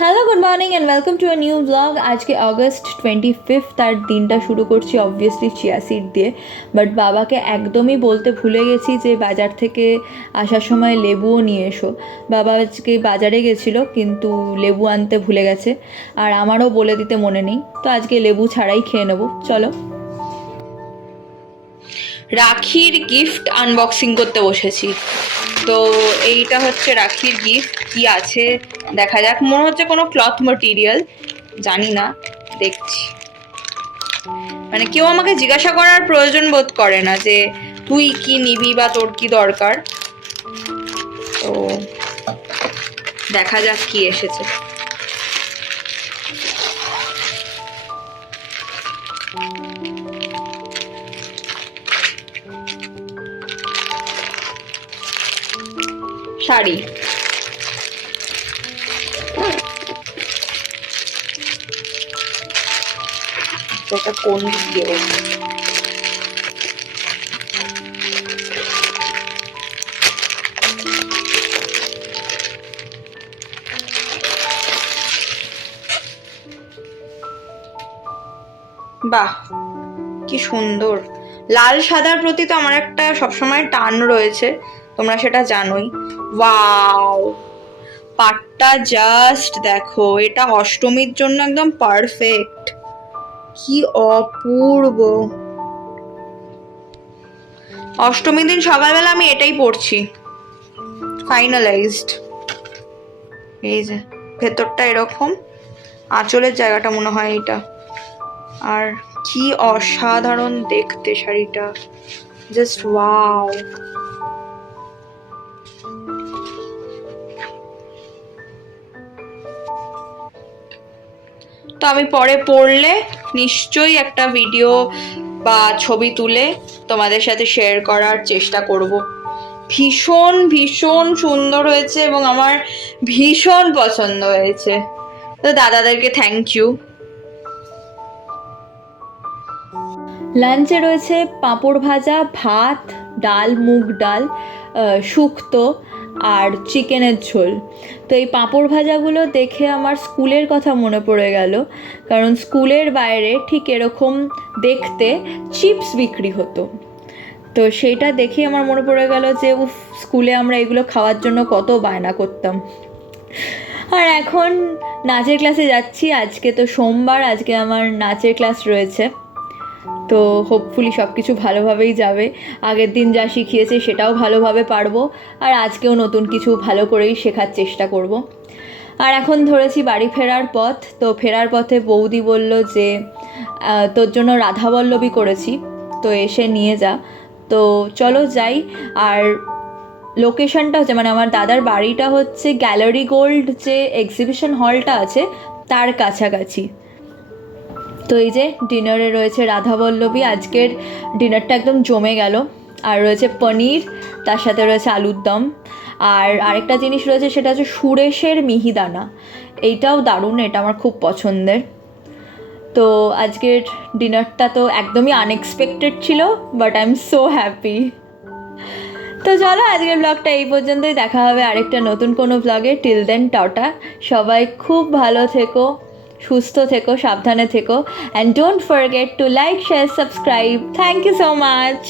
Hello, good morning and welcome to a new blog. আজকে August 25, তার দিনটা শুরু করছি অবভিয়াসলি চিয়া সিড দিয়ে। বাট বাবাকে একদমই বলতে ভুলে গেছি যে বাজার থেকে আসার সময় লেবুও নিয়ে এসো। বাবা আজকে বাজারে গেছিলো কিন্তু লেবু আনতে ভুলে গেছে, আর আমারও বলে দিতে মনে নেই, তো আজকে লেবু ছাড়াই খেয়ে নেবো। চলো, রাখির গিফট আনবক্সিং করতে বসেছি। তো এইটা হচ্ছে রাখির গিফট। কি আছে দেখা যাক। মনে হচ্ছে কোনো ক্লথ ম্যাটেরিয়াল, জানি না, দেখছি। মানে কেউ আমাকে জিজ্ঞাসা করার প্রয়োজন বোধ করে না যে তুই কি নিবি বা তোর কি দরকার। তো দেখা যাক কি এসেছে। শাড়ি। এটা কোন দিক দিয়ে? বাহ, কি সুন্দর। লাল সাদার প্রতি তো আমার একটা সবসময় টান রয়েছে, তোমরা সেটা জানোই। ওয়াও, পাটটা জাস্ট দেখো, এটা অষ্টমীর জন্য একদম পারফেক্ট। কি অপূর্ব। অষ্টমীর দিন সকালবেলা আমি এটাই পরছি। ফাইনালাইজড। এই যে ভেতরটা এরকম, আঁচলের জায়গাটা মনে হয় এটা। আর কি অসাধারণ দেখতে শাড়িটা, জাস্ট ওয়াও। তো আমি পরে পরলে নিশ্চয়ই একটা ভিডিও বা ছবি তুলে তোমাদের সাথে শেয়ার করার চেষ্টা করব। ভীষণ ভীষণ সুন্দর হয়েছে এবং আমার ভীষণ পছন্দ হয়েছে। তো দাদাদেরকে থ্যাংক ইউ। লাঞ্চে রয়েছে পাঁপড় ভাজা, ভাত, ডাল, মুগ ডাল, শুক্তো আর চিকেনের ঝোল। তো এই পাঁপড় ভাজাগুলো দেখে আমার স্কুলের কথা মনে পড়ে গেল, কারণ স্কুলের বাইরে ঠিক এরকম দেখতে চিপস বিক্রি হতো। তো সেইটা দেখে আমার মনে পড়ে গেল যে উফ, স্কুলে আমরা এগুলো খাওয়ার জন্য কত বায়না করতাম। আর এখন নাচের ক্লাসে যাচ্ছি। আজকে তো সোমবার, আজকে আমার নাচের ক্লাস রয়েছে। তো হোপফুলি সব কিছু ভালোভাবেই যাবে। আগের দিন যা শিখিয়েছে সেটাও ভালোভাবে পারবো, আর আজকেও নতুন কিছু ভালো করেই শেখার চেষ্টা করব। আর এখন ধরেছি বাড়ি ফেরার পথ। তো ফেরার পথে বৌদি বলল যে তোর জন্য রাধাবল্লভী করেছি, তো এসে নিয়ে যা। তো চলো যাই। আর লোকেশনটা হচ্ছে, মানে আমার দাদার বাড়িটা হচ্ছে গ্যালারি গোল্ড যে এক্সিবিশন হলটা আছে তার কাছাকাছি। তো এই যে ডিনারে রয়েছে রাধাবল্লভী। আজকের ডিনারটা একদম জমে গেল। আর রয়েছে পনির, তার সাথে রয়েছে আলুর দম। আর আরেকটা জিনিস রয়েছে, সেটা হচ্ছে সুরেশের মিহিদানা। এইটাও দারুণ, এটা আমার খুব পছন্দের। তো আজকের ডিনারটা তো একদমই আনএক্সপেক্টেড ছিল, but I am so happy. তো চলো, আজকের ব্লগটা এই পর্যন্তই। দেখা হবে আরেকটা নতুন কোনো ব্লগে। Till then tata. সবাই খুব ভালো থেকো, সুস্থ থেকো, সাবধানে থেকো, and don't forget to like, share, subscribe. Thank you so much.